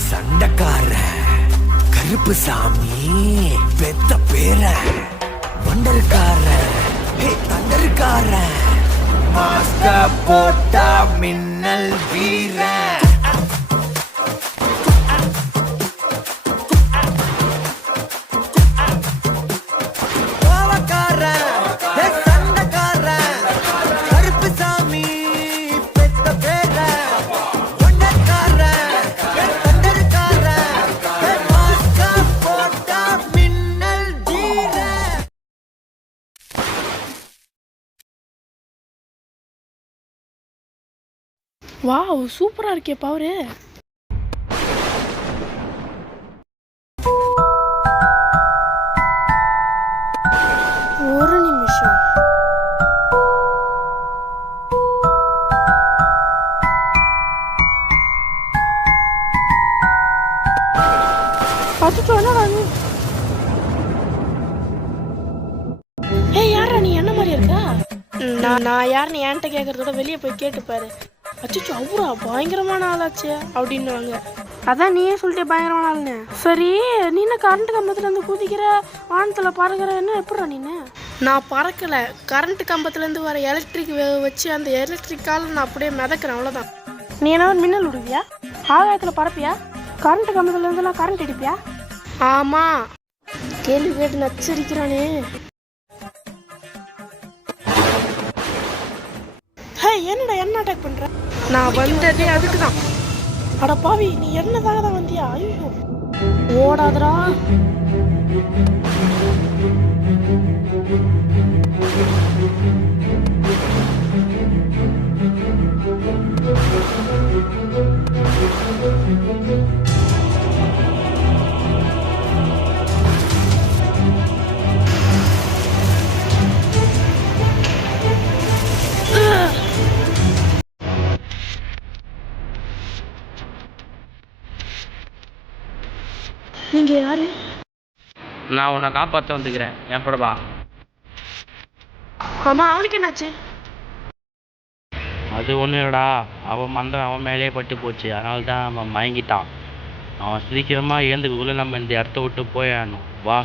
சண்டக்கார கருப்பு சாமி பெத்த பேர வண்டருக்கார தண்டருக்கார மாஸ்க போட்டா மின்னல் வீர வாவ் சூப்பரா இருக்கே பவரு. ஒரு நிமிஷம். அச்சோ என்னடா நீ? ஏய் யாரா நீ என்ன மாதிரி இருக்கா? நான் யார் நீ என்கிட்ட கேட்கறதோட வெளியே போய் கேட்டுப்பாரு. அச்சோ அவரா பயங்கரமான ஆளாச்சு அப்படின்னுவாங்க. அதான் நீயே சொல்லிட்டே பயங்கரமான ஆளுன்னு. சரி நீ என்ன கரண்ட் கம்பத்துல இருந்து குதிக்கிற வானத்துல பறக்கிற என்ன எப்படா நீன்னு? நான் பறக்கல, கரண்ட் கம்பத்துல இருந்து வர எலக்ட்ரிக் வச்சு அந்த எலக்ட்ரிக் கால நான் அப்படியே மிதக்கிறேன், அவ்வளவுதான். நீ என்ன மின்னல் விடுவியா? ஆகாயத்துல பறப்பியா? கரண்ட் கம்பத்துல இருந்து நான் கரண்ட் அடிப்பியா? ஆமா, கேள்வி கேட்டு நச்சரிக்கிறானே. என்னடா என்ன அட்டாக் பண்ற? நான் வந்ததே அதுக்குதான். அட பாவி, நீ என்னதாக தான் வந்தியா? ஐயோ ஓடாதடா. நீங்க யாரு? நான் உன்னை காப்பாற்ற வந்துக்கிறேன், என் கூட வா. ஆமா, அவனுக்கு என்னாச்சு? அது ஒன்றும் இல்லடா, அவன் மந்திரம் அவன் மேலேயே பட்டு போச்சு, அதனால தான் அவன் மயங்கிட்டான். அவன் சீக்கிரமாக ஏந்துக்குள்ளே நம்ம இந்த இடத்த விட்டு போயிடணும், வா.